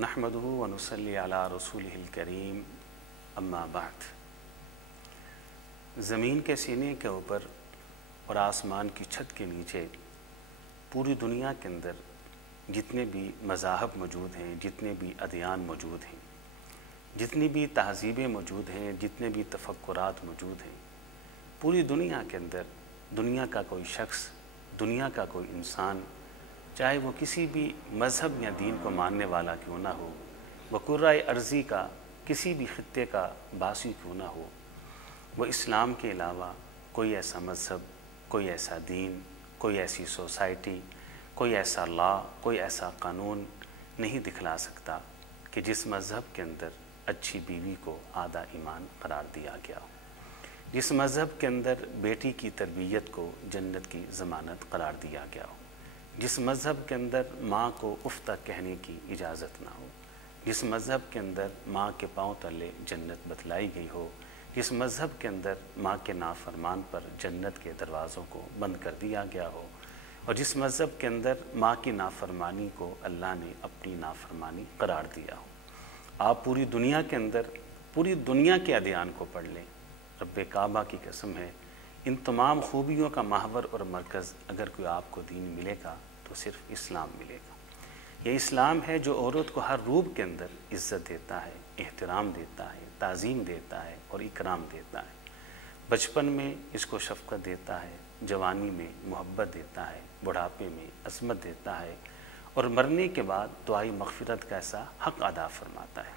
نحمدہ ونصلی علی رسولہ الکریم اما بعد۔ زمین کے سینے کے اوپر اور آسمان کی چھت کے نیچے پوری دنیا کے اندر جتنے بھی مذاہب موجود ہیں، جتنے بھی ادیان موجود ہیں، جتنی بھی تہذیبیں موجود ہیں، جتنے بھی تفکرات موجود ہیں، پوری دنیا کے اندر دنیا کا کوئی شخص، دنیا کا کوئی انسان، چاہے وہ کسی بھی مذہب یا دین کو ماننے والا کیوں نہ ہو، وہ کرۂ ارضی کا کسی بھی خطے کا باسی کیوں نہ ہو، وہ اسلام کے علاوہ کوئی ایسا مذہب، کوئی ایسا دین، کوئی ایسی سوسائٹی، کوئی ایسا لا، کوئی ایسا قانون نہیں دکھلا سکتا کہ جس مذہب کے اندر اچھی بیوی کو آدھا ایمان قرار دیا گیا ہو، جس مذہب کے اندر بیٹی کی تربیت کو جنت کی ضمانت قرار دیا گیا ہو، جس مذہب کے اندر ماں کو اف تک کہنے کی اجازت نہ ہو، جس مذہب کے اندر ماں کے پاؤں تلے جنت بتلائی گئی ہو، جس مذہب کے اندر ماں کے نافرمان پر جنت کے دروازوں کو بند کر دیا گیا ہو، اور جس مذہب کے اندر ماں کی نافرمانی کو اللہ نے اپنی نافرمانی قرار دیا ہو۔ آپ پوری دنیا کے اندر پوری دنیا کے ادیان کو پڑھ لیں، رب کعبہ کی قسم ہے، ان تمام خوبیوں کا محور اور مرکز اگر کوئی آپ کو دین ملے گا تو صرف اسلام ملے گا۔ یہ اسلام ہے جو عورت کو ہر روپ کے اندر عزت دیتا ہے، احترام دیتا ہے، تعظیم دیتا ہے اور اکرام دیتا ہے۔ بچپن میں اس کو شفقت دیتا ہے، جوانی میں محبت دیتا ہے، بڑھاپے میں عظمت دیتا ہے، اور مرنے کے بعد دعائی مغفرت کا ایسا حق ادا فرماتا ہے۔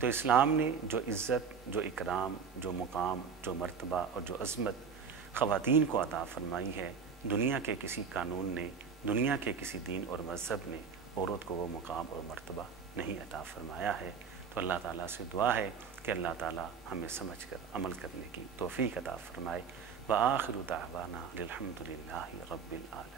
تو اسلام نے جو عزت، جو اکرام، جو مقام، جو مرتبہ اور جو عظمت خواتین کو عطا فرمائی ہے، دنیا کے کسی قانون نے، دنیا کے کسی دین اور مذہب نے عورت کو وہ مقام اور مرتبہ نہیں عطا فرمایا ہے۔ تو اللہ تعالیٰ سے دعا ہے کہ اللہ تعالیٰ ہمیں سمجھ کر عمل کرنے کی توفیق عطا فرمائے۔ وآخر دعوانا الحمد للہ رب العالمین۔